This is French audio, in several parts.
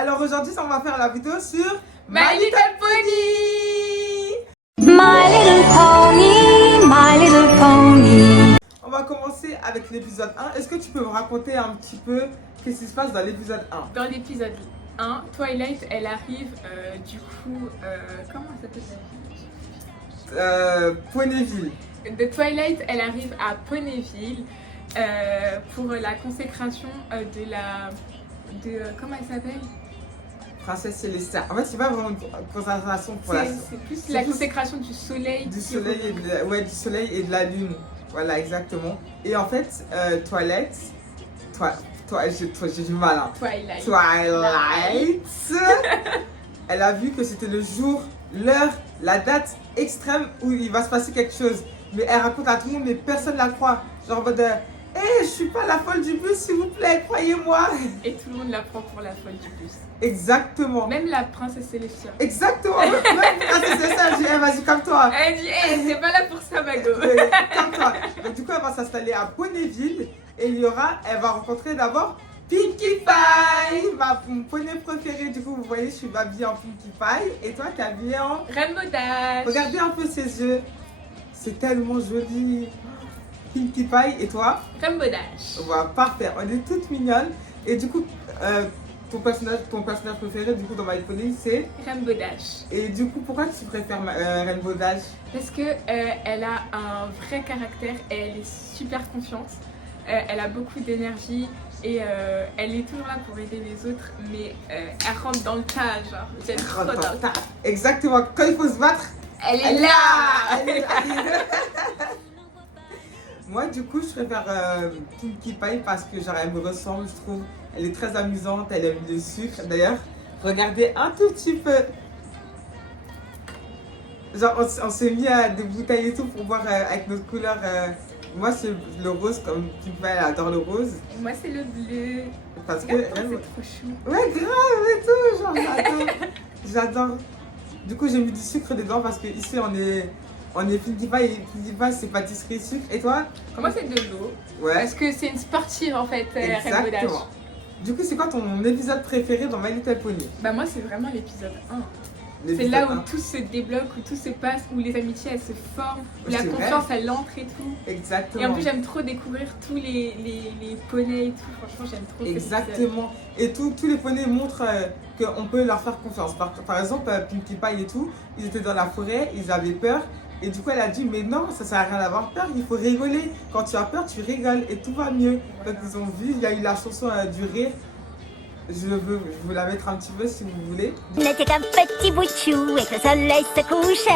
Alors aujourd'hui, on va faire la vidéo sur My Little Pony. My little pony, my little pony. On va commencer avec l'épisode 1. Est-ce que tu peux me raconter un petit peu qu'est-ce qui se passe dans l'épisode 1? Dans l'épisode 1, Twilight, elle arrive comment ça s'appelle? Ponyville. De Twilight, elle arrive à Ponyville pour la consécration comment elle s'appelle? Princesse Célestia. En fait, c'est pas vraiment une consécration pour la... C'est plus la consécration du soleil. Du soleil et de la lune. Voilà, exactement. Et en fait, Twilight... j'ai du mal. Hein. Twilight. Elle a vu que c'était le jour, l'heure, la date extrême où il va se passer quelque chose. Mais elle raconte à tout le monde, mais personne ne la croit. Genre en mode... je suis pas la folle du bus, s'il vous plaît, croyez-moi. Et tout le monde la prend pour la folle du bus. Exactement. Même la princesse Célestia. Exactement. Même la princesse Célestia, elle dit, vas-y, comme toi. Elle dit, c'est pas là pour ça, Mago. Comme toi. Donc du coup, elle va s'installer à Ponyville et elle va rencontrer d'abord Pinkie Pie, mon poney préféré. Du coup, vous voyez, je suis habillée en Pinkie Pie et toi, t'es habillée en Rainbow Dash. Regardez un peu ses yeux. C'est tellement joli. Pinkie Pie et toi? Rainbow Dash. Voilà, parfait. On est toutes mignonnes. Et du coup, ton personnage préféré du coup dans My Pony, c'est Rainbow Dash. Et du coup, pourquoi tu préfères Rainbow Dash? Parce que elle a un vrai caractère et elle est super confiante. Elle a beaucoup d'énergie et elle est toujours là pour aider les autres, mais elle rentre dans le tas, genre. J'aime trop dans le tas. Exactement. Quand il faut se battre, elle est là. Elle est là. Moi, du coup, je préfère Pinkie Pie parce que genre elle me ressemble, je trouve. Elle est très amusante, elle aime le sucre. D'ailleurs, regardez un tout petit peu. Genre, on s'est mis à des bouteilles et tout pour voir avec notre couleur. Moi, c'est le rose, comme Pinkie Pie, elle adore le rose. Et moi, c'est le bleu. Parce que c'est trop chou. Ouais, grave et tout, genre j'adore. J'adore. Du coup, j'ai mis du sucre dedans parce que ici, on est Pinkie Pie et Pinkie Pie, c'est pâtisserie sucre. Et toi? Moi, c'est de l'eau. Ouais. Parce que c'est une sportive en fait, Rainbow Dash. Du coup, c'est quoi ton épisode préféré dans My Little Pony? Bah, moi, c'est vraiment l'épisode 1. C'est là où tout se débloque, où tout se passe, où les amitiés elles se forment, où la confiance elle entre et tout. Exactement. Et en plus, j'aime trop découvrir tous les poneys et tout. Franchement, j'aime trop. Exactement. Et tous les poneys montrent qu'on peut leur faire confiance. Par exemple, Pinkie Pie et tout, ils étaient dans la forêt, ils avaient peur. Et du coup, elle a dit, mais non, ça sert à rien d'avoir peur, il faut rigoler. Quand tu as peur, tu rigoles et tout va mieux. Donc, ils ont vu, il y a eu la chanson du rire. Je veux la mettre un petit peu si vous voulez. Il n'était qu'un petit bout de chou et que le soleil se couchait.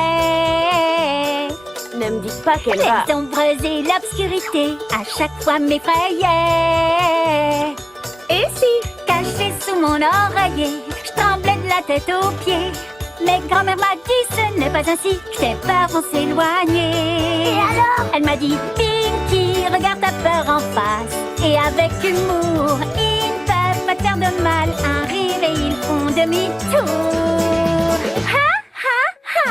Ne me dites pas qu'elle va. Les ombres et l'obscurité à chaque fois m'effrayaient. Et si, caché sous mon oreiller, je tremblais de la tête aux pieds. Mais grand-mère m'a dit ce n'est pas ainsi, que tes peurs vont s'éloigner. Et alors, elle m'a dit, Pinkie, regarde ta peur en face. Et avec humour, ils ne peuvent pas te faire de mal. Un rire et ils font demi-tour. Ha ha ha.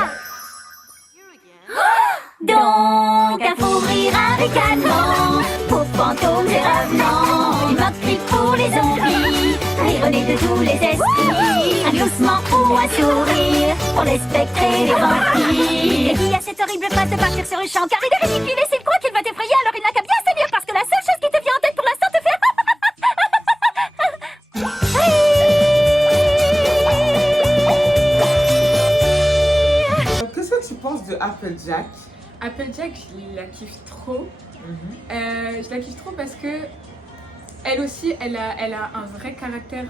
Donc un fou rire avec canon, pour fantômes et revenants. Une moquerie pour les zombies, l'ironie de tous les esprits. Un gloussement ou un sourire pour les spectres et les vampires. Et qui a cette horrible phrase de partir sur le champ, car il est ridicule et s'il croit qu'il va t'effrayer, alors il n'a qu'à bien se dire, parce que la seule chose qui te vient en tête pour l'instant te fait... Qu'est-ce que tu penses de Applejack? Applejack, je la kiffe trop. Je la kiffe trop parce que elle aussi, elle a un vrai caractère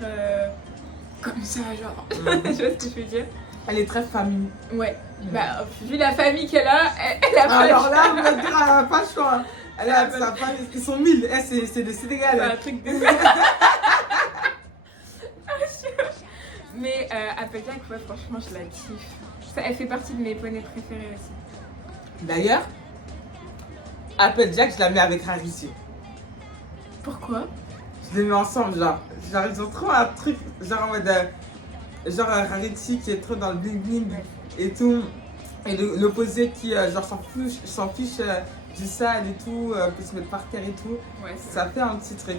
comme ça, genre. Tu vois ce que je veux dire? Elle est très famille. Ouais. Bah, vu la famille qu'elle a, elle a pas Alors le là, choix. on va dire, elle n'a pas le choix. Elle a sa famille, ils sont 1000. C'est des Sénégalais. C'est un truc de Mais Applejack, ouais, franchement, je la kiffe. Elle fait partie de mes poneys préférés aussi. D'ailleurs, Applejack, je la mets avec Rarity. Pourquoi? Je les mets ensemble, genre ils ont trop un truc, genre en mode, genre Rarity qui est trop dans le bling bling et tout, et l'opposé qui genre s'en fiche du sale et tout, peut se mettre par terre et tout, Ouais, ça fait un petit truc.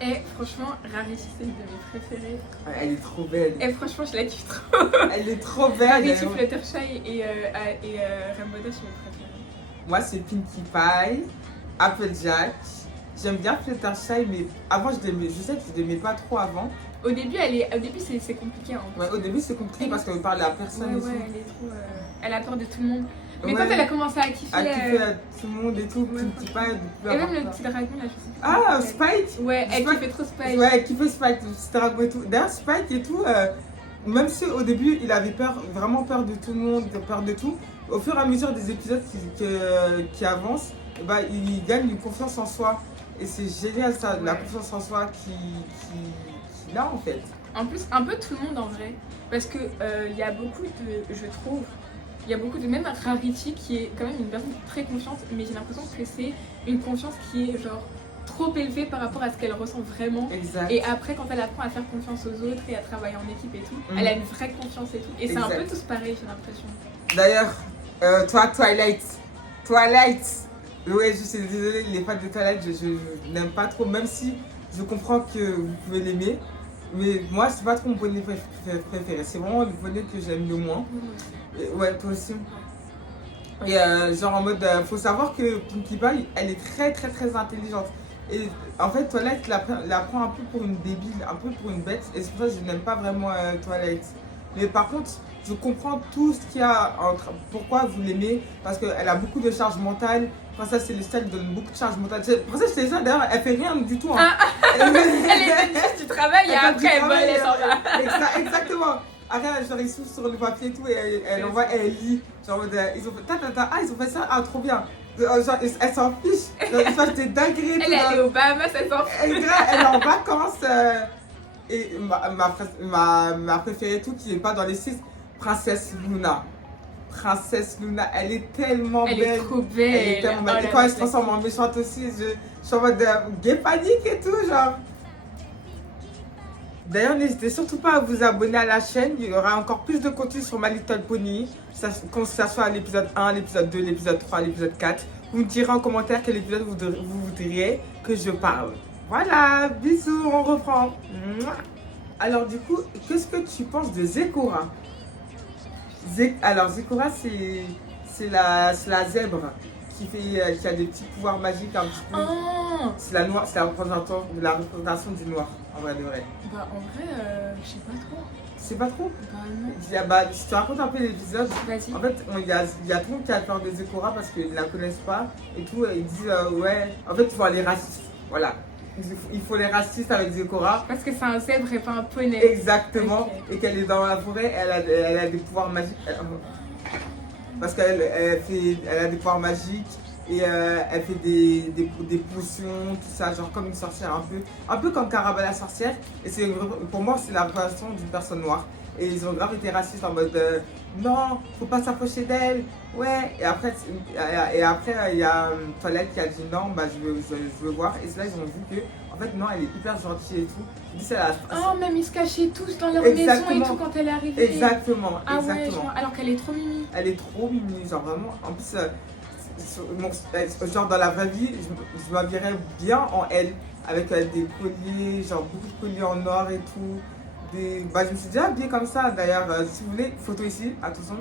Et franchement, Rarity, c'est une de mes préférées. Ouais, elle est trop belle. Et franchement, je la kiffe trop. Elle est trop belle. Rarity, Fluttershy et Rainbow Dash, c'est mes préférées. Moi, c'est Pinkie Pie, Applejack. J'aime bien Fluttershy, mais avant, je sais que je l'aimais pas trop avant. Au début, c'est compliqué. Hein. Ouais, au début, c'est compliqué parce qu'elle parle à personne. Ouais, elle est trop. Elle a peur de tout le monde. Mais Ouais. quand elle a commencé à kiffer. Tout le monde et tout, Ouais, Pinkie Pie. Et même le petit dragon là, je sais pas. Ah, Spike. Ouais, elle Spike. kiffait trop Spike. Ouais, elle kiffait Spike, le petit dragon et tout. D'ailleurs, Spike et tout, même si au début, il avait peur, vraiment peur de tout le monde, peur de tout, au fur et à mesure des épisodes qui avancent, bah, il gagne une confiance en soi. Et c'est génial ça, la confiance en soi qu'il a en fait. En plus, un peu tout le monde en vrai. Parce que il y a beaucoup de. Je trouve. Il y a beaucoup de. Même Rarity qui est quand même une personne très confiante, mais j'ai l'impression que c'est une confiance qui est genre trop élevée par rapport à ce qu'elle ressent vraiment. Exact. Et après, quand elle apprend à faire confiance aux autres et à travailler en équipe et tout, elle a une vraie confiance et tout. Et c'est un peu tous pareil, j'ai l'impression. D'ailleurs, toi, Twilight. Ouais, je suis désolée, les fans de Twilight, je n'aime pas trop, même si je comprends que vous pouvez l'aimer. Mais moi, c'est pas trop mon poney préféré. C'est vraiment le poney que j'aime le moins. Et, ouais, toi aussi. Et genre en mode, faut savoir que Pinkie Pie, elle est très très très intelligente. Et en fait, Twilight la prend un peu pour une débile, un peu pour une bête. Et c'est pour ça que je n'aime pas vraiment Twilight. Mais par contre, je comprends tout ce qu'il y a entre. Pourquoi vous l'aimez? Parce qu'elle a beaucoup de charge mentale. Princesse Célestelle donne beaucoup de charge mentale. Princesse Célestelle, d'ailleurs, elle fait rien du tout. Hein. Elle est juste du travail et après elle vole, elle s'en va. Exactement. Après, genre, ils soufflent sur le papier et tout, et elle envoie, elle lit. Genre, ils ont fait ils ont fait ça, trop bien. Genre, elle s'en fiche. Genre, ils font des dingueries. Elle est aux Bahamas, elle s'en fiche. Elle est en vacances. Et ma préférée, tout, qui n'est pas dans les 6, Princesse Luna. Princesse Luna, elle est tellement belle. Elle est trop belle. Elle est tellement belle. Et quand elle se transforme en méchante aussi, je suis en mode gay panique et tout, genre. D'ailleurs, n'hésitez surtout pas à vous abonner à la chaîne. Il y aura encore plus de contenu sur My Little Pony. Que ça soit l'épisode 1, l'épisode 2, l'épisode 3, l'épisode 4. Vous me direz en commentaire quel épisode vous voudriez que je parle. Voilà, bisous, on reprend. Alors du coup, qu'est-ce que tu penses de Zecora? Alors Zecora, c'est la zèbre qui a des petits pouvoirs magiques un petit peu. Oh. C'est la représentation du noir, en vrai de vrai. Bah en vrai, je sais pas trop. C'est pas trop? Bah non. Je te raconte un peu l'épisode. Vas-y. En fait, il y a tout le monde qui a peur de Zecora parce qu'ils ne la connaissent pas et tout. Ils disent ouais, en fait il faut aller raciste. Voilà. Il faut les racistes avec Zecora. Parce que c'est un zèbre et pas un poney. Exactement. Okay. Et qu'elle est dans la forêt, elle a des pouvoirs magiques. Parce qu'elle a des pouvoirs magiques et elle fait des potions, tout ça, genre comme une sorcière un peu comme Caraba la sorcière. Et pour moi, c'est la représentation d'une personne noire. Et ils ont grave été racistes en mode non, faut pas s'approcher d'elle. Ouais. Et après, il y a Toilette qui a dit non, bah je veux voir. Et c'est là ils ont vu que en fait non, elle est hyper gentille et tout. Oh, même ils se cachaient tous dans leur maison et tout quand elle est arrivée. Exactement. Ah exactement. ouais, genre, alors qu'elle est trop mimi. Elle est trop mimi, genre vraiment. En plus, genre dans la vraie vie, je m'habillerais bien en elle. Avec des colliers, genre beaucoup de colliers en or et tout. Je me suis déjà habillée comme ça d'ailleurs. Si vous voulez, photo ici, attention.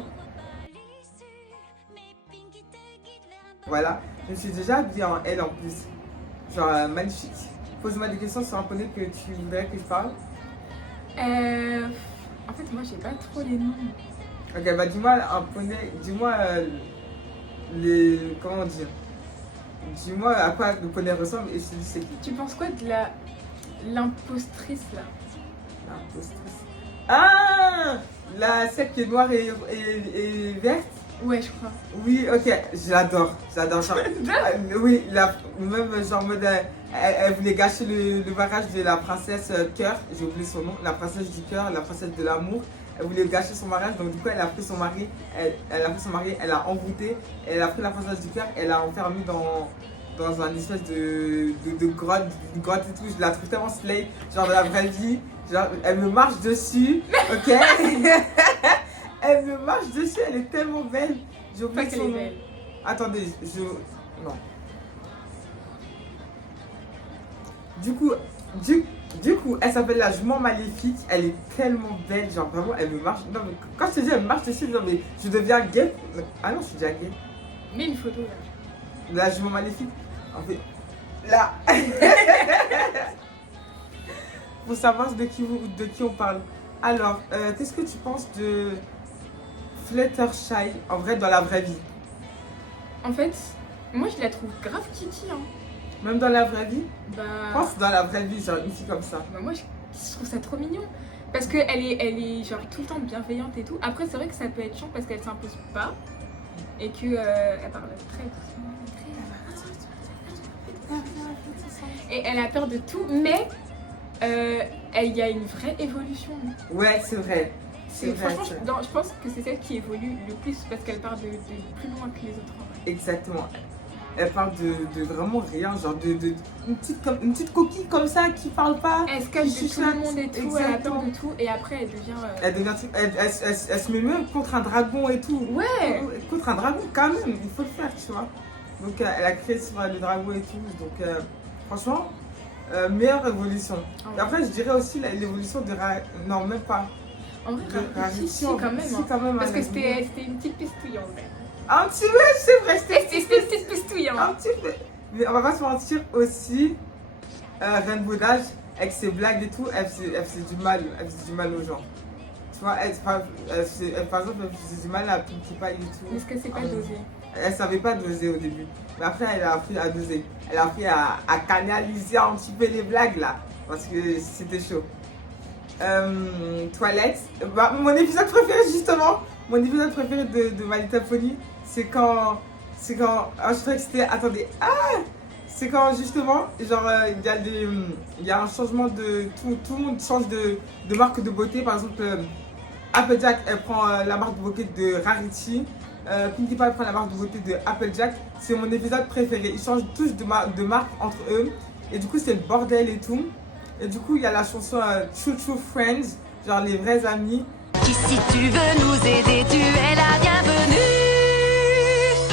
Voilà, je me suis déjà habillée en elle en plus. Genre magnifique. Pose-moi des questions sur un poney que tu voudrais que je parle. En fait, moi j'ai pas trop les noms. Ok, bah dis-moi un poney, dis-moi comment dire. Dis-moi à quoi le poney ressemble et je te dis c'est qui. Tu penses quoi de l'impostrice là? L'impostrice. Ah, celle qui est noire et verte. Ouais, je crois. Oui, ok, j'adore ça. Oui, même genre mode, elle voulait gâcher le mariage de la princesse cœur, j'ai oublié son nom, la princesse du cœur, la princesse de l'amour. Elle voulait gâcher son mariage, donc du coup elle a pris son mari, elle a envoûté, elle a pris la princesse du cœur, elle l'a enfermé dans un espèce de grotte, une grotte et tout. Je la trouve tellement slay, genre dans la vraie vie, genre elle me marche dessus, ok. Elle me marche dessus, elle est tellement belle. J'ai oublié son nom. Attendez, non. Du coup, Du coup, elle s'appelle la jument maléfique. Elle est tellement belle, genre vraiment, elle me marche. Non, mais quand je te dis, elle me marche dessus, non, mais je deviens gay. Ah non, je suis déjà gay. Mets une photo là. La jument maléfique. En fait, là. Pour savoir de qui on parle. Alors, qu'est-ce que tu penses de Fluttershy en vrai dans la vraie vie? En fait, moi je la trouve grave kiki. Hein. Même dans la vraie vie? Bah, Je pense dans la vraie vie, genre une fille comme ça. bah moi je trouve ça trop mignon. Parce qu'elle est genre tout le temps bienveillante et tout. Après, c'est vrai que ça peut être chiant parce qu'elle s'impose pas. Et que elle parle très doucement. Et elle a peur de tout, mais il y a une vraie évolution. Ouais, c'est vrai. C'est vrai. Franchement, c'est vrai. je pense que c'est celle qui évolue le plus parce qu'elle part de plus loin que les autres. En vrai. Exactement. Elle parle de vraiment rien, genre une petite coquille comme ça qui parle pas. Elle se cache qui de tout le chuchote. monde et tout, Exactement. elle a peur de tout et après elle devient. Elle se met même contre un dragon et tout. Ouais! Contre un dragon quand même, il faut le faire, tu vois. Donc elle a créé sur le dragon et tout. Donc franchement, meilleure évolution. Et après je dirais aussi l'évolution de non, même pas. En vrai, De Rarity, si, quand même. Si, Hein. quand même. Parce elle que a c'était une petite pestouille en vrai. un petit peu, c'est vrai, C'était une petite pestouille. Hein. un petit peu. Mais on va pas se mentir aussi, Rainbow Dash, avec ses blagues et tout, elle faisait du mal aux gens. Tu vois, par exemple, elle faisait du mal à Pinkie Pie et tout. Est-ce que c'est pas dosé? Elle savait pas doser au début. Mais après, elle a appris à doser. Elle a appris à canaliser un petit peu les blagues là. Parce que c'était chaud. Toilette. Bah, mon épisode préféré justement. Mon épisode préféré de My Little Pony, c'est quand. Je croyais que c'était. Attendez. C'est quand justement, genre, il y a un changement de. Tout le monde change de marque de beauté. Par exemple, Applejack, elle prend la marque de beauté de Rarity. Pinkie Pie prend la marque de beauté de Applejack. C'est mon épisode préféré. Ils changent tous de marque entre eux. Et du coup, c'est le bordel et tout. Et du coup, il y a la chanson True True Friends, genre les vrais amis. Si tu veux nous aider, tu es la bienvenue.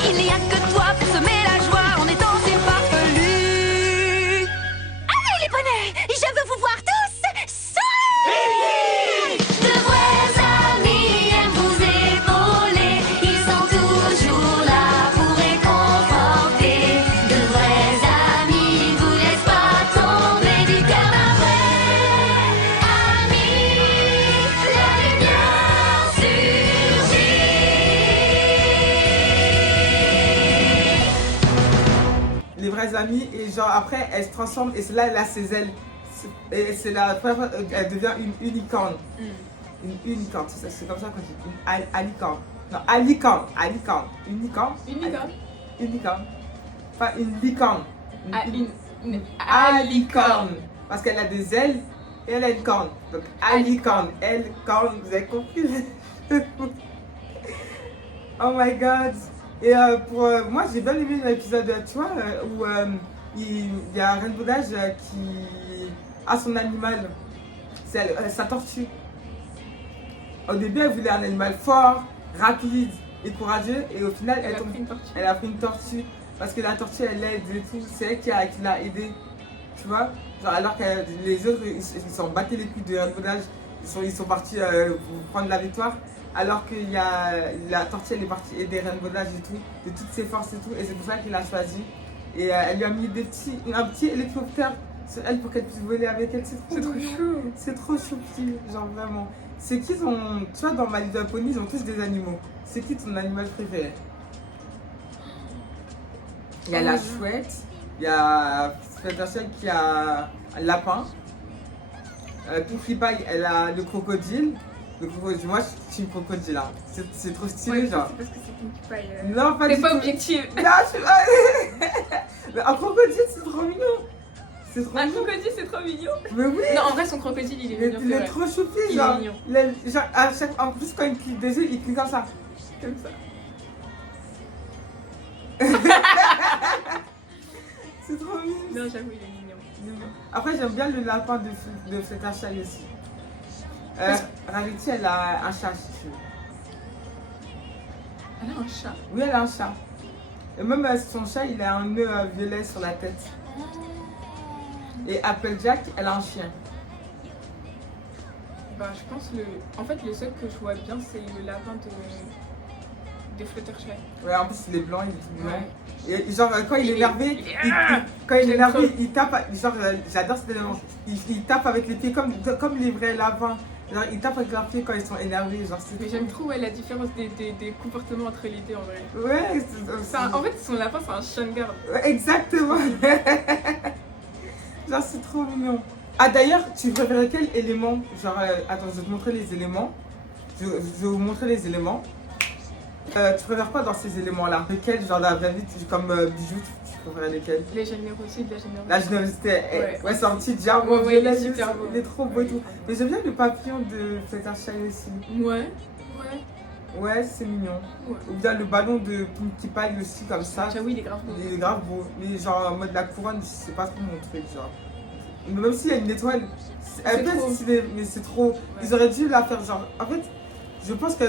Il n'y a que toi pour semer la joie en étant si farfelu. Allez les bonnets, je veux vous voir tous sourire. De vrais amis aiment vous épauler. Ils sont toujours là pour réconforter. De vrais amis vous laissent pas tomber du cœur d'un vrai ami. La lumière surgit. Les vrais amis, et genre après, elle se transforme, et c'est là, elle a ses ailes. Et c'est la première fois, elle devient une unicorne. Une unicorne, c'est comme ça qu'on dit. Une alicorne. Non, alicorne. Unicorne. Unicorne. Enfin, une licorne. Une alicorne. Parce qu'elle a des ailes et elle a une corne. Donc alicorne, elle, corne, vous avez compris? Oh my god. Et moi j'ai bien aimé l'épisode, tu vois, où il y a Rainbow Dash qui a son animal. C'est sa tortue. Au début elle voulait un animal fort, rapide et courageux. Et au final elle a pris une tortue. Parce que la tortue elle l'aide et tout. C'est elle qui l'a aidé. Tu vois, genre, alors que les autres ils s'en battaient les couilles de Rainbow Dash. Ils sont partis pour prendre la victoire. Alors que la tortue elle est partie aider Rainbow Dash et tout, de toutes ses forces et tout. Et c'est pour ça qu'il a choisi. Et elle lui a mis un petit hélicoptère sur elle pour qu'elle puisse voler avec elle. C'est trop chou. C'est trop choupi, genre vraiment. C'est qui ton. Tu vois, dans My Little Pony, ils ont tous des animaux. C'est qui ton animal préféré? Il y a la chouette, il y a Fluttershy qui a un lapin. Pinkie Pie, elle a le crocodile. Le crocodile, moi je suis une crocodile, hein. C'est trop stylé, Ouais, genre. c'est parce que c'est Pinkie Pie. Non, pas T'es du pas tout. objective. Non, je suis pas. Mais un crocodile, c'est trop mignon. C'est trop Un mignon. crocodile, c'est trop mignon. Mais oui. Non, en vrai, son crocodile, il est mignon. Il c'est est vrai. trop choupi, Il est genre. mignon. Genre, en plus, quand il clique des yeux, il clique comme ça. Comme ça. C'est trop mignon. Non, j'avoue, il est mignon. Après, j'aime bien le lapin de Fluttershy aussi. Rarity, elle a un chat, si tu veux. Elle a un chat. Oui, elle a un chat. Et même son chat, il a un nœud violet sur la tête. Et Applejack, elle a un chien. Bah, je pense en fait, le seul que je vois bien, c'est le lapin de Fluttershy. Ouais, en plus, il est blanc, il est tout blanc. Ouais. Et genre, quand il est énervé, quand il est énervé, il tape. Genre, j'adore cet élément. Il tape avec les pieds comme les vrais lapins. Genre, ils tapent avec leurs pieds quand ils sont énervés. Genre, Mais j'aime trop la différence des comportements entre les deux en vrai. Ouais, En fait, son lapin, c'est un chien de garde. Ouais, exactement. Genre, c'est trop mignon. Ah, d'ailleurs, tu préfères quel élément? Genre, attends, je vais te montrer les éléments. Je vais vous montrer les éléments. Tu préfères quoi dans ces éléments-là? Lequel, genre, la vraie vie, comme bijoux, tu préfères lesquels? Les générosités, La générosité, ouais, c'est un petit Ouais, diamant ouais, violet, il est super beau. il est trop beau et tout. Mais j'aime bien le papillon de Fluttershy aussi. Ouais. Ouais, c'est mignon. Ouais. Ou bien le ballon de Pinkie Pie aussi, comme ça. J'avoue, il est grave beau. Il est grave beau. Mais genre, en mode la couronne, c'est pas trop mon truc, genre. Même s'il y a une étoile, elle peut être stylée, mais c'est trop. Ouais. Ils auraient dû la faire, genre. En fait, je pense que.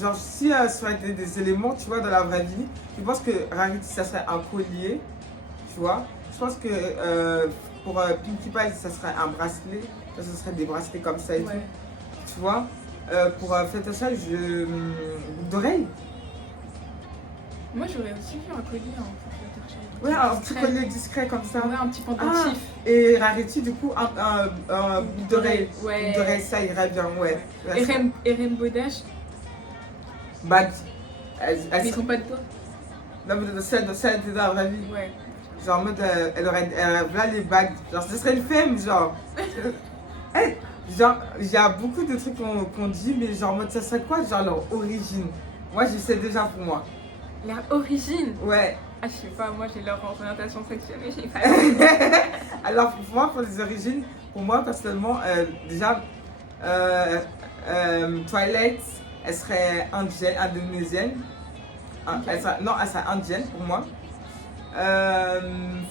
Genre, si ça aurait été des éléments, tu vois, dans la vraie vie, je pense que Rarity, ça serait un collier, tu vois. Je pense que pour Pinkie Pie, ça serait un bracelet. Ça serait des bracelets comme ça et tout. Tu vois. Pour Fluttershy, boucle d'oreille. Moi, j'aurais aussi vu un collier pour Fluttershy. Ouais, un petit collier discret comme ça. Ouais, un petit pendentif. Et Rarity, du coup, un boucle d'oreille. Ouais. Boucle d'oreille, ça irait bien, ouais. Et Rainbow Dash. Bague. Mais ils sont pas de doigts. Non, mais ça était dans la vraie vie. Ouais. Genre en mode, elle aurait là les bagues. Genre, ce serait une femme, genre. Genre, il y a beaucoup de trucs qu'on dit, mais genre en mode, ça serait quoi, genre leur origine? Moi, je sais déjà pour moi. Leur origine? Ouais. Ah, je sais pas, moi j'ai leur orientation sexuelle, mais je sais pas. Alors, pour moi, pour les origines, pour moi, personnellement, déjà, Twilight, elle serait indonésienne. Okay. Elle serait indienne pour moi.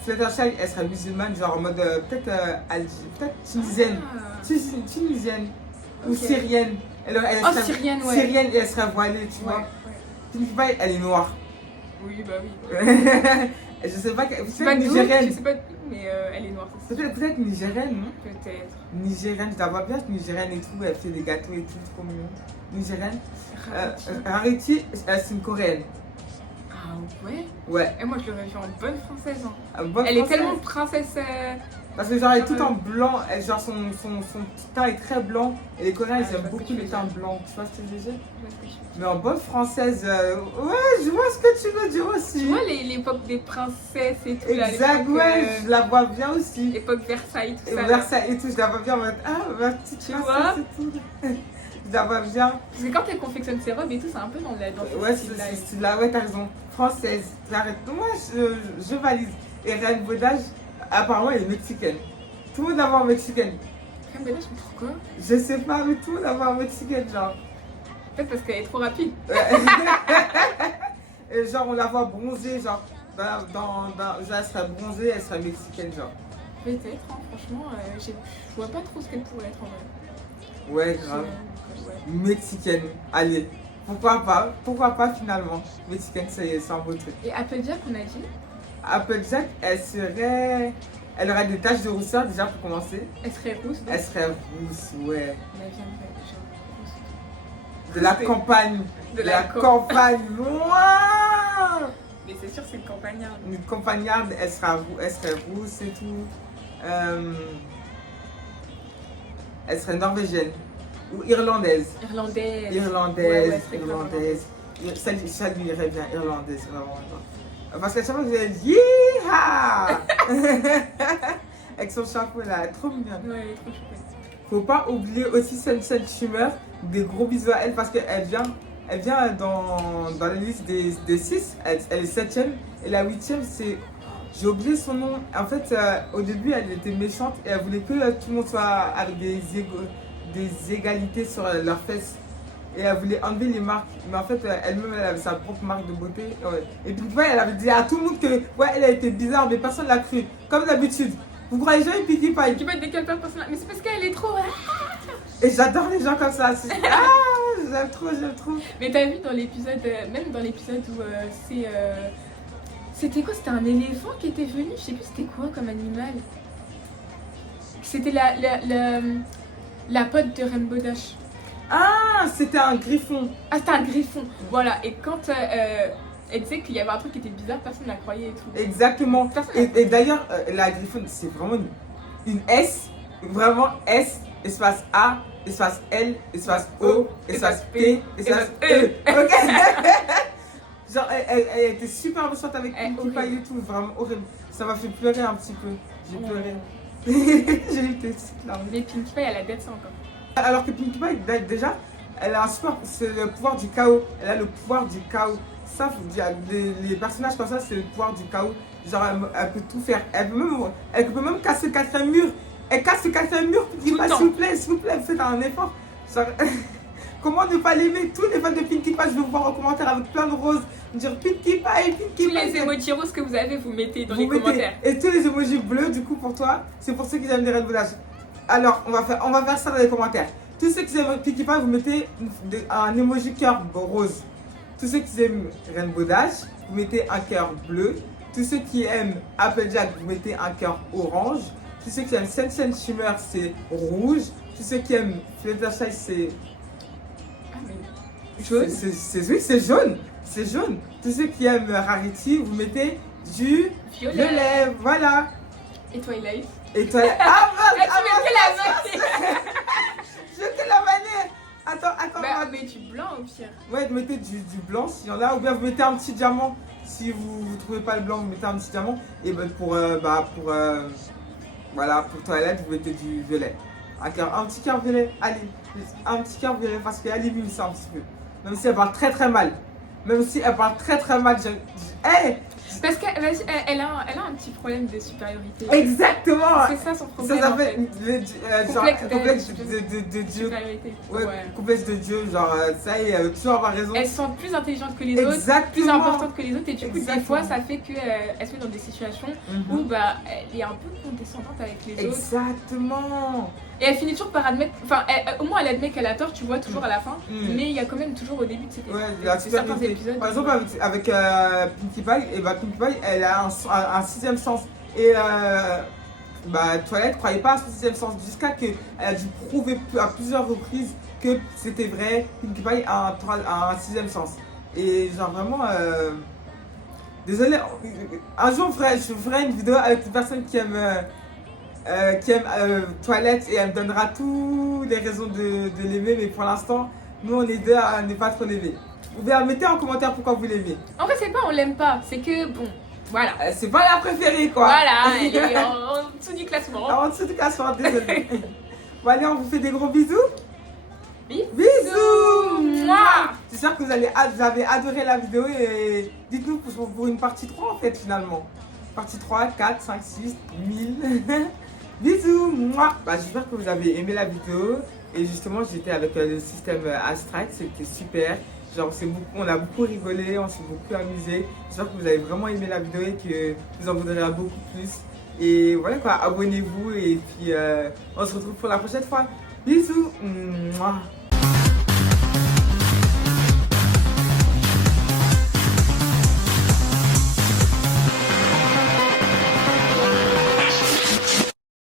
Fluttershy, elle serait musulmane, genre en mode peut-être tunisienne. Tunisienne. Okay. Ou syrienne. Elle serait syrienne, ouais. Syrienne et elle serait voilée, tu vois. Pinkie Pie, elle est noire. Oui, bah oui. Je sais pas, peut-être nigérienne. Je sais pas, mais elle est noire. Peut-être nigérienne, non? Peut-être. Nigérienne, je la vois bien, nigérienne et tout, elle fait des gâteaux et tout, trop mignon. Nigérienne. Rarity, c'est une coréenne. Ah ouais? Ouais. Et moi je l'aurais vue en bonne française. Hein. Bonne elle française. est tellement princesse. Parce que genre elle est tout en blanc, genre son teint est très blanc. Et les Coréens ils aiment beaucoup le teint blanc. Tu vois ce que je veux dire? Mais en bonne française, ouais, je vois ce que tu veux dire aussi. Tu vois l'époque des princesses et tout. Exact, ouais, je la vois bien aussi. L'époque Versailles, tout ça. Versailles et tout, je la vois bien en mode, ah, ma petite princesse et tout. Je la vois bien. Parce que quand elle confectionne ses robes et tout, c'est un peu dans le ouais, c'est là, ouais, t'as raison. Française, j'arrête. Moi, je valise. Et Rainbow Dash, apparemment, elle est mexicaine. Tout le monde la voit en mexicaine. Rainbow Dash, mais pourquoi? Je sais pas, mais tout le monde la voit en mexicaine, genre. Peut-être parce qu'elle est trop rapide. Et genre, on la voit bronzée, genre. Genre, elle serait bronzée, elle serait mexicaine, genre. Peut-être, hein, franchement, je vois pas trop ce qu'elle pourrait être en vrai. Ouais, grave. Mexicaine, allez. Pourquoi pas finalement. Mexicaine, c'est un beau truc. Et Applejack, on a dit? Applejack, elle aurait des taches de rousseur déjà pour commencer. Elle serait rousse, donc? Elle serait rousse, ouais. Elle viendrait genre rousse. De la campagne. De la campagne, loin. Mais c'est sûr, c'est une campagnarde. Une campagnarde, elle serait rousse et tout. Elle serait norvégienne. Ou irlandaise. Irlandaise. Ça lui irait bien, irlandaise, vraiment. Parce qu'à chaque fois, je dis Yeeha. Avec son chapeau là, trop mignonne. Ouais, elle est trop chouette. Faut pas oublier aussi Sunset Shimmer. Des gros bisous à elle parce qu'elle vient dans la liste des 6. Elle est 7ème. Et la 8ème, c'est. J'ai oublié son nom. En fait, au début, elle était méchante et elle voulait que tout le monde soit avec des égalités sur leurs fesses. Et elle voulait enlever les marques. Mais en fait, elle-même, elle avait sa propre marque de beauté. Et puis, elle avait dit à tout le monde que ouais, elle était bizarre, mais personne ne l'a cru. Comme d'habitude. Vous croyez jamais Pinkie Pie? Qui peut être décalpée personne. Mais c'est parce qu'elle est trop. Et j'adore les gens comme ça. J'aime trop. Mais t'as vu dans l'épisode, même dans l'épisode où c'était quoi? C'était un éléphant qui était venu? Je sais plus c'était quoi comme animal. C'était la pote de Rainbow Dash. Ah, c'était un griffon. Ah, c'était un griffon. Voilà, et quand elle disait qu'il y avait un truc qui était bizarre, personne ne la croyait et tout. Exactement. Personne Et d'ailleurs, la griffon, c'est vraiment une S, vraiment S, espace A, espace L, espace O, espace P, espace E. Ok. Genre, elle était super méchante avec Pinkie Pie et tout, vraiment horrible. Ça m'a fait pleurer un petit peu. J'ai pleuré. J'ai eu des petites larmes. Mais Pinkie Pie, elle a d'être ça encore. Alors que Pinkie Pie, déjà, elle a un super. C'est le pouvoir du chaos. Elle a le pouvoir du chaos. Ça, les personnages comme ça, c'est le pouvoir du chaos. Genre, elle peut tout faire. Elle peut même casser le quatrième mur. Elle casse le quatrième mur. Pinkie Pie, s'il vous plaît, faites un effort. Genre, comment ne pas l'aimer? Tous les fans de Pinkie Pie, je vais vous voir en commentaire avec plein de roses. Dire Pinkie Pie, Pinkie Pie. Tous les emojis roses que vous avez, vous mettez dans les commentaires. Et tous les emojis bleus, du coup, pour toi, c'est pour ceux qui aiment les Rainbow Dash. Alors, on va faire ça dans les commentaires. Tous ceux qui aiment Pinkie Pie, vous mettez un emoji cœur rose. Tous ceux qui aiment Rainbow Dash, vous mettez un cœur bleu. Tous ceux qui aiment Applejack, vous mettez un cœur orange. Tous ceux qui aiment Sunshine Shimmer, c'est rouge. Tous ceux qui aiment Fluttershy, c'est jaune. Oui, c'est jaune. C'est jaune. Tous ceux qui aiment Rarity, vous mettez du violet. Voilà. Et Twilight. Et Twilight. Ah, tu mets la vanille. Je veux que la vanille. Attends. Bah, mais du blanc au pire. Ouais, mettez du blanc s'il y en a. Ou bien vous mettez un petit diamant. Si vous ne trouvez pas le blanc, vous mettez un petit diamant. Et ben voilà, pour Twilight, vous mettez du violet. Un petit cœur violet. Allez, un petit cœur violet parce qu'elle est mieux ça un petit peu. Même si elle parle très très mal. Hey! Parce qu'elle a un petit problème de supériorité. Exactement! C'est ça son problème. Ça s'appelle complexe de Dieu. Supériorité. Ouais, complexe de Dieu, genre ça y est, elle veut toujours avoir raison. Elle se sent plus intelligente que les autres, plus importante que les autres, et du coup, des fois, ça fait qu'elle se met dans des situations où elle est un peu condescendante avec les autres. Exactement! Et elle finit toujours par admettre, enfin, au moins elle admet qu'elle a tort, tu vois, toujours à la fin, mais il y a quand même toujours au début de certains épisodes. Par exemple, avec Pinkie Pie, et Pinkie Pie, elle a un sixième sens. Et Twilight croyait pas à son sixième sens, jusqu'à qu'elle a dû prouver à plusieurs reprises que c'était vrai, Pinkie Pie a un sixième sens. Et genre vraiment, désolé, un jour je ferai une vidéo avec une personne qui aime Twilight et elle me donnera toutes les raisons de l'aimer, mais pour l'instant, nous on est deux à ne pas trop l'aimer. Ou bien mettez en commentaire pourquoi vous l'aimez. En vrai, c'est pas on l'aime pas, c'est que bon, voilà. C'est pas la préférée quoi. Voilà, elle est en dessous du classement. En dessous du classement, désolé. Bon, allez, on vous fait des gros bisous. Bisous. Mouah. J'espère que vous avez adoré la vidéo et dites-nous pour une partie 3 en fait finalement. Partie 3, 4, 5, 6, 1000. Bisous, moi. J'espère que vous avez aimé la vidéo. Et justement, j'étais avec le système Astract, c'était super. Genre, on a beaucoup rigolé, on s'est beaucoup amusé. J'espère que vous avez vraiment aimé la vidéo et que vous en voudrez beaucoup plus. Et voilà quoi, abonnez-vous et puis on se retrouve pour la prochaine fois. Bisous. Mouah.